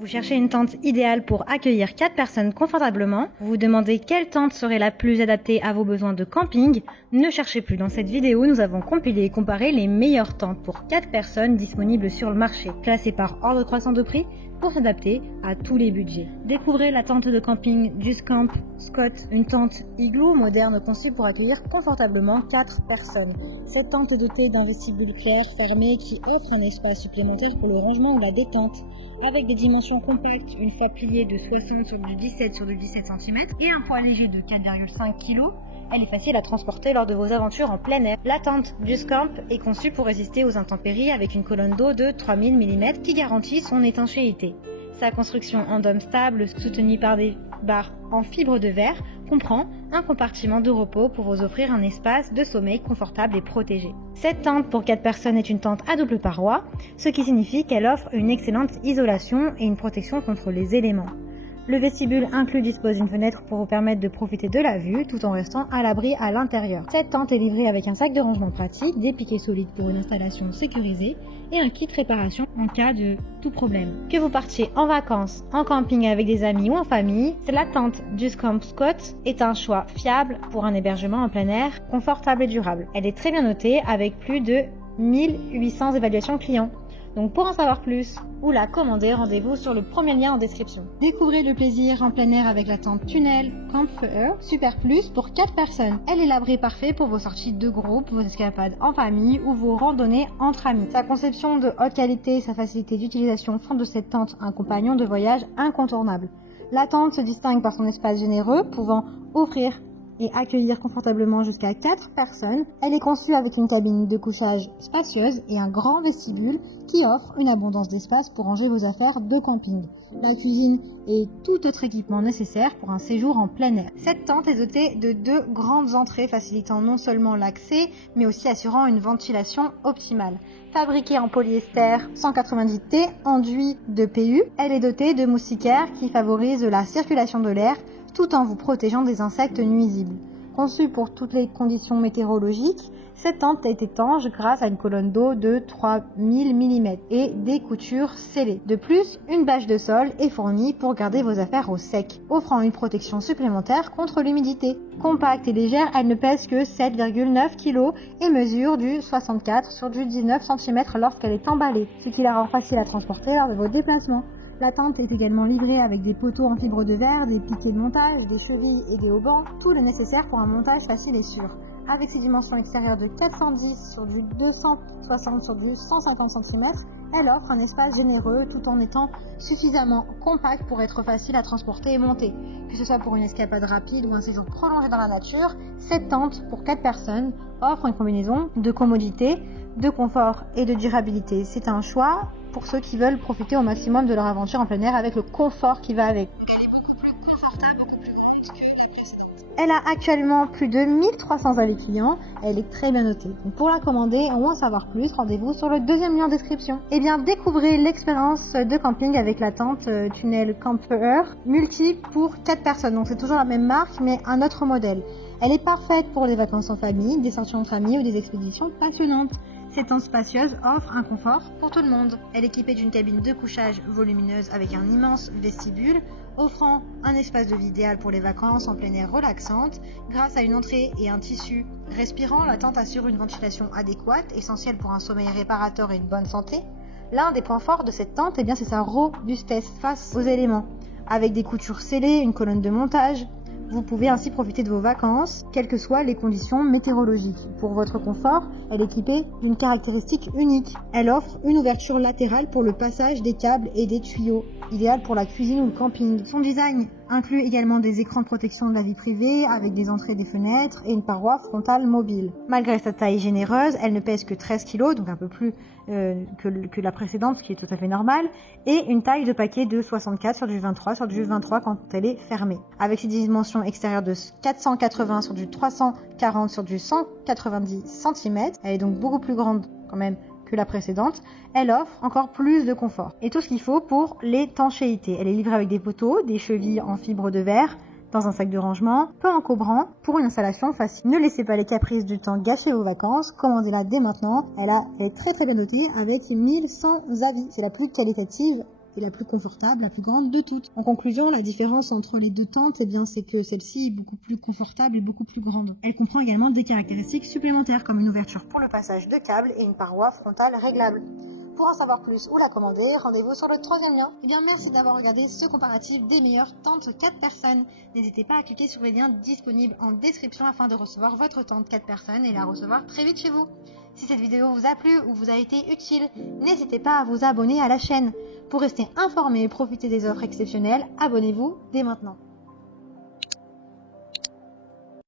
Vous cherchez une tente idéale pour accueillir 4 personnes confortablement. Vous vous demandez quelle tente serait la plus adaptée à vos besoins de camping. Ne cherchez plus. Dans cette vidéo, nous avons compilé et comparé les meilleures tentes pour 4 personnes disponibles sur le marché, classées par ordre croissant de prix pour s'adapter à tous les budgets. Découvrez la tente de camping Justcamp Scott, une tente igloo moderne conçue pour accueillir confortablement 4 personnes. Cette tente est dotée d'un vestibule clair fermé qui offre un espace supplémentaire pour le rangement ou la détente. Avec des dimensions compactes, une fois pliée de 60 sur du 17 sur du 17 cm et un poids léger de 4,5 kg, elle est facile à transporter lors de vos aventures en plein air. La tente Justcamp est conçue pour résister aux intempéries avec une colonne d'eau de 3000 mm qui garantit son étanchéité. Sa construction en dôme stable, soutenue par des barres en fibre de verre, comprend un compartiment de repos pour vous offrir un espace de sommeil confortable et protégé. Cette tente pour 4 personnes est une tente à double paroi, ce qui signifie qu'elle offre une excellente isolation et une protection contre les éléments. Le vestibule inclus dispose d'une fenêtre pour vous permettre de profiter de la vue tout en restant à l'abri à l'intérieur. Cette tente est livrée avec un sac de rangement pratique, des piquets solides pour une installation sécurisée et un kit réparation en cas de tout problème. Que vous partiez en vacances, en camping avec des amis ou en famille, la tente Justcamp Scott est un choix fiable pour un hébergement en plein air, confortable et durable. Elle est très bien notée avec plus de 1800 évaluations clients. Donc pour en savoir plus ou la commander, rendez-vous sur le premier lien en description. Découvrez le plaisir en plein air avec la tente Tunnel Comfort Super Plus pour 4 personnes. Elle est l'abri parfait pour vos sorties de groupe, vos escapades en famille ou vos randonnées entre amis. Sa conception de haute qualité et sa facilité d'utilisation font de cette tente un compagnon de voyage incontournable. La tente se distingue par son espace généreux, pouvant offrir et accueillir confortablement jusqu'à 4 personnes. Elle est conçue avec une cabine de couchage spacieuse et un grand vestibule qui offre une abondance d'espace pour ranger vos affaires de camping. La cuisine et tout autre équipement nécessaire pour un séjour en plein air. Cette tente est dotée de 2 grandes entrées facilitant non seulement l'accès, mais aussi assurant une ventilation optimale. Fabriquée en polyester 190T enduit de PU, elle est dotée de moustiquaires qui favorisent la circulation de l'air tout en vous protégeant des insectes nuisibles. Conçue pour toutes les conditions météorologiques, cette tente est étanche grâce à une colonne d'eau de 3000 mm et des coutures scellées. De plus, une bâche de sol est fournie pour garder vos affaires au sec, offrant une protection supplémentaire contre l'humidité. Compacte et légère, elle ne pèse que 7,9 kg et mesure du 64 sur du 19 cm lorsqu'elle est emballée, ce qui la rend facile à transporter lors de vos déplacements. La tente est également livrée avec des poteaux en fibre de verre, des piquets de montage, des chevilles et des haubans, tout le nécessaire pour un montage facile et sûr. Avec ses dimensions extérieures de 410 sur du 260 sur du 150 cm, elle offre un espace généreux tout en étant suffisamment compact pour être facile à transporter et monter. Que ce soit pour une escapade rapide ou un séjour prolongé dans la nature, cette tente pour 4 personnes offre une combinaison de commodité, de confort et de durabilité. C'est un choix pour ceux qui veulent profiter au maximum de leur aventure en plein air avec le confort qui va avec. Elle est beaucoup plus confortable, beaucoup plus grande que les précédentes. Elle a actuellement plus de 1300 avis clients. Elle est très bien notée. Donc pour la commander ou en savoir plus, rendez-vous sur le deuxième lien en description. Et bien, découvrez l'expérience de camping avec la tente Tunnel Comfort Multi pour 4 personnes. Donc c'est toujours la même marque mais un autre modèle. Elle est parfaite pour les vacances en famille, des sorties entre amis ou des expéditions passionnantes. Cette tente spacieuse offre un confort pour tout le monde. Elle est équipée d'une cabine de couchage volumineuse avec un immense vestibule, offrant un espace de vie idéal pour les vacances en plein air relaxante. Grâce à une entrée et un tissu respirant, la tente assure une ventilation adéquate, essentielle pour un sommeil réparateur et une bonne santé. L'un des points forts de cette tente, c'est sa robustesse face aux éléments. Avec des coutures scellées, une colonne de montage, vous pouvez ainsi profiter de vos vacances, quelles que soient les conditions météorologiques. Pour votre confort, elle est équipée d'une caractéristique unique. Elle offre une ouverture latérale pour le passage des câbles et des tuyaux, idéal pour la cuisine ou le camping. Son design inclut également des écrans de protection de la vie privée avec des entrées et des fenêtres et une paroi frontale mobile. Malgré sa taille généreuse, elle ne pèse que 13 kg, donc un peu plus que la précédente, ce qui est tout à fait normal, et une taille de paquet de 64 sur du 23 quand elle est fermée. Avec ses dimensions extérieures de 480 sur du 340 sur du 190 cm, elle est donc beaucoup plus grande quand même que la précédente, elle offre encore plus de confort et tout ce qu'il faut pour l'étanchéité. Elle est livrée avec des poteaux, des chevilles en fibre de verre, dans un sac de rangement, peu encombrant pour une installation facile. Ne laissez pas les caprices du temps gâcher vos vacances, commandez-la dès maintenant. Elle est très bien notée avec 1100 avis. C'est la plus qualitative et la plus confortable, la plus grande de toutes. En conclusion, la différence entre les deux tentes, c'est que celle-ci est beaucoup plus confortable et beaucoup plus grande. Elle comprend également des caractéristiques supplémentaires comme une ouverture pour le passage de câbles et une paroi frontale réglable. Pour en savoir plus ou la commander, rendez-vous sur le 3e lien. Merci d'avoir regardé ce comparatif des meilleures tentes 4 personnes. N'hésitez pas à cliquer sur les liens disponibles en description afin de recevoir votre tente 4 personnes et la recevoir très vite chez vous. Si cette vidéo vous a plu ou vous a été utile, n'hésitez pas à vous abonner à la chaîne. Pour rester informé et profiter des offres exceptionnelles, abonnez-vous dès maintenant.